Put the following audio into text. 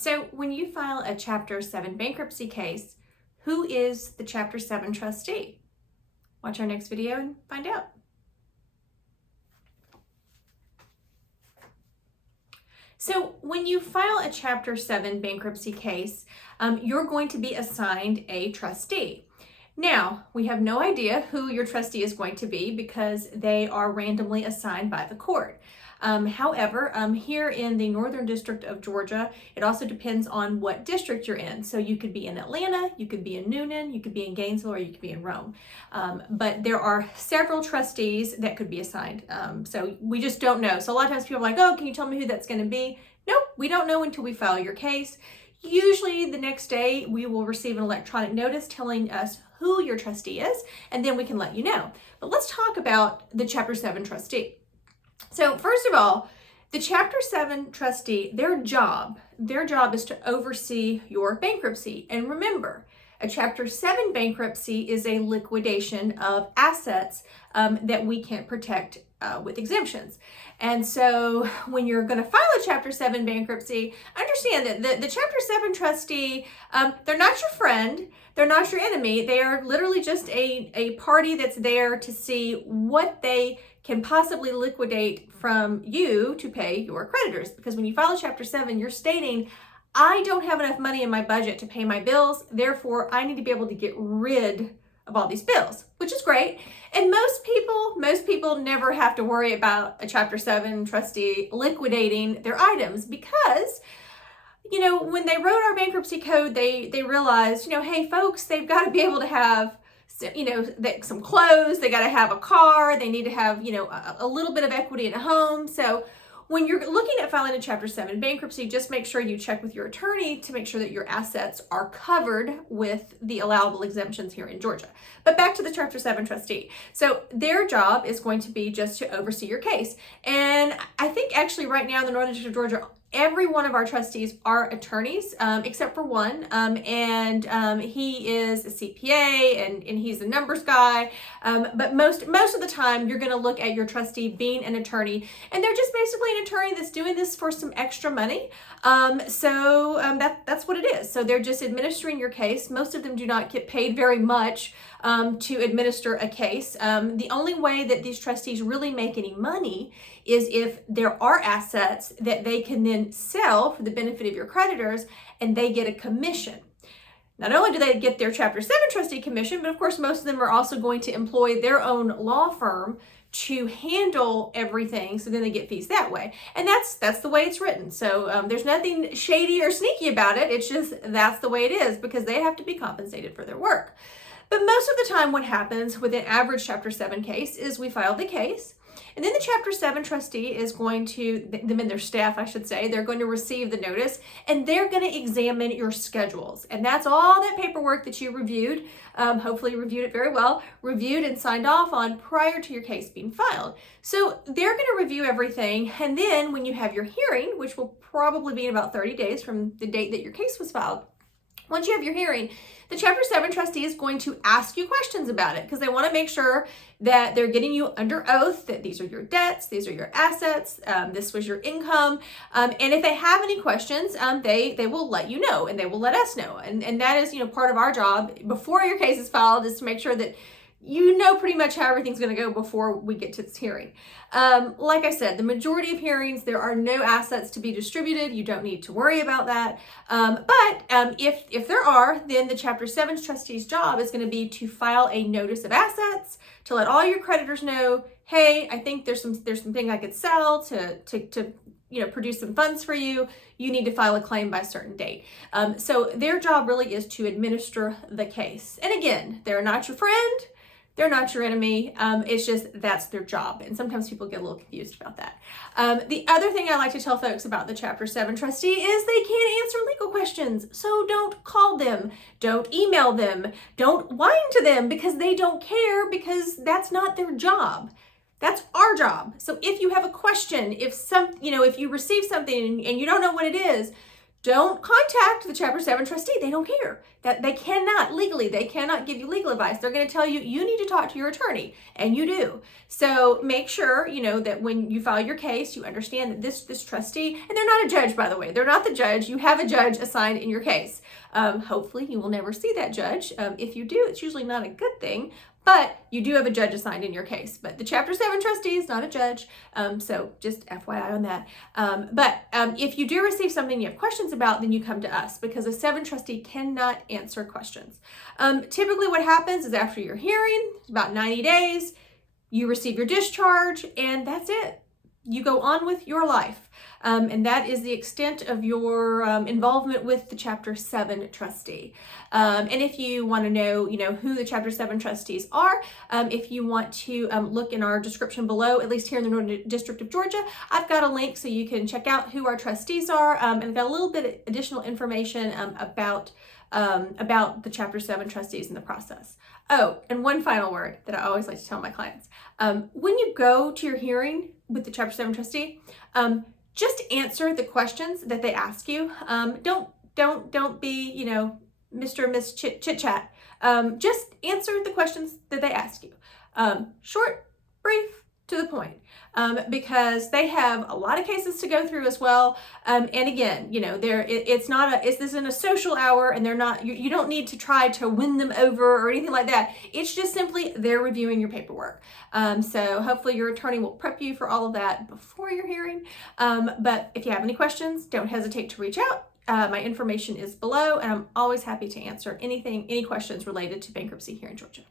So when you file a Chapter 7 bankruptcy case, who is the Chapter 7 trustee? Watch our next video and find out. So when you file a Chapter 7 bankruptcy case, you're going to be assigned a trustee. Now, we have no idea who your trustee is going to be because they are randomly assigned by the court. However, here in the Northern District of Georgia, it also depends on what district you're in. So you could be in Atlanta, you could be in Noonan, you could be in Gainesville, or you could be in Rome. But there are several trustees that could be assigned. So we just don't know. So a lot of times people are like, oh, can you tell me who that's going to be? Nope, we don't know until we file your case. Usually the next day we will receive an electronic notice telling us who your trustee is, and then we can let you know. But let's talk about the Chapter 7 trustee. So first of all, the Chapter 7 trustee, their job is to oversee your bankruptcy. And remember, a Chapter 7 bankruptcy is a liquidation of assets that we can't protect with exemptions. And so when you're going to file a Chapter 7 bankruptcy, understand that the Chapter 7 trustee, they're not your friend, they're not your enemy, they are literally just a party that's there to see what they can possibly liquidate from you to pay your creditors. Because when you file a Chapter 7, you're stating, I don't have enough money in my budget to pay my bills, therefore I need to be able to get rid of all these bills, which is great. And most people never have to worry about a Chapter 7 trustee liquidating their items because, when they wrote our bankruptcy code, they realized, hey folks, they've got to be able to have some clothes, they got to have a car, they need to have, a little bit of equity in a home. So when you're looking at filing a Chapter 7 bankruptcy, just make sure you check with your attorney to make sure that your assets are covered with the allowable exemptions here in Georgia. But back to the Chapter 7 trustee. So their job is going to be just to oversee your case. And I think actually right now in the Northern District of Georgia, every one of our trustees are attorneys, except for one, and he is a CPA and he's a numbers guy. But most of the time, you're going to look at your trustee being an attorney, and they're just basically an attorney that's doing this for some extra money. That's what it is. So they're just administering your case. Most of them do not get paid very much to administer a case. The only way that these trustees really make any money is if there are assets that they can then sell for the benefit of your creditors and they get a commission. Not only do they get their Chapter 7 trustee commission, but of course most of them are also going to employ their own law firm to handle everything, so then they get fees that way. And that's the way it's written. So there's nothing shady or sneaky about it. It's just that's the way it is because they have to be compensated for their work. But most of the time what happens with an average Chapter 7 case is we file the case, and then the Chapter 7 trustee is going to, them and their staff, I should say, they're going to receive the notice and they're going to examine your schedules. And that's all that paperwork that you reviewed, hopefully you reviewed it very well, reviewed and signed off on prior to your case being filed. So they're going to review everything, and then when you have your hearing, which will probably be in about 30 days from the date that your case was filed, once you have your hearing, the Chapter 7 trustee is going to ask you questions about it because they want to make sure that they're getting you under oath, that these are your debts, these are your assets, this was your income. And if they have any questions, they will let you know and they will let us know. And that is, part of our job before your case is filed is to make sure that you know pretty much how everything's going to go before we get to this hearing. Like I said, the majority of hearings, there are no assets to be distributed. You don't need to worry about that. But if there are, then the Chapter 7 trustee's job is going to be to file a notice of assets to let all your creditors know, hey, I think there's something I could sell to produce some funds for you. You need to file a claim by a certain date. So their job really is to administer the case. And again, they're not your friend. They're not your enemy. It's just that's their job. And sometimes people get a little confused about that. The other thing I like to tell folks about the Chapter 7 trustee is they can't answer legal questions. So don't call them. Don't email them. Don't whine to them because they don't care because that's not their job. That's our job. So if you have a question, if you receive something and you don't know what it is, don't contact the Chapter 7 trustee. They don't care. That they cannot legally, they cannot give you legal advice. They're going to tell you, you need to talk to your attorney, and you do. So make sure, that when you file your case, you understand that this trustee, and they're not a judge, by the way. They're not the judge. You have a judge assigned in your case. Hopefully you will never see that judge. If you do, it's usually not a good thing. But you do have a judge assigned in your case. But the Chapter 7 trustee is not a judge, so just FYI on that. But if you do receive something you have questions about, then you come to us, because a 7 trustee cannot answer questions. Typically what happens is after your hearing, about 90 days, you receive your discharge, and that's it. You go on with your life. And that is the extent of your involvement with the Chapter 7 trustee. And if you want to know, who the Chapter 7 trustees are, if you want to look in our description below, at least here in the Northern District of Georgia, I've got a link so you can check out who our trustees are, and I've got a little bit of additional information about the Chapter 7 trustees in the process. Oh, and one final word that I always like to tell my clients. When you go to your hearing with the Chapter 7 trustee, just answer the questions that they ask you. Don't be, Mr. and Miss Chit Chat. Just answer the questions that they ask you. Short, brief, to the point. Because they have a lot of cases to go through as well. And again, this isn't a social hour, and they're not, you don't need to try to win them over or anything like that. It's just simply they're reviewing your paperwork. So hopefully your attorney will prep you for all of that before your hearing. But if you have any questions, don't hesitate to reach out. My information is below, and I'm always happy to answer any questions related to bankruptcy here in Georgia.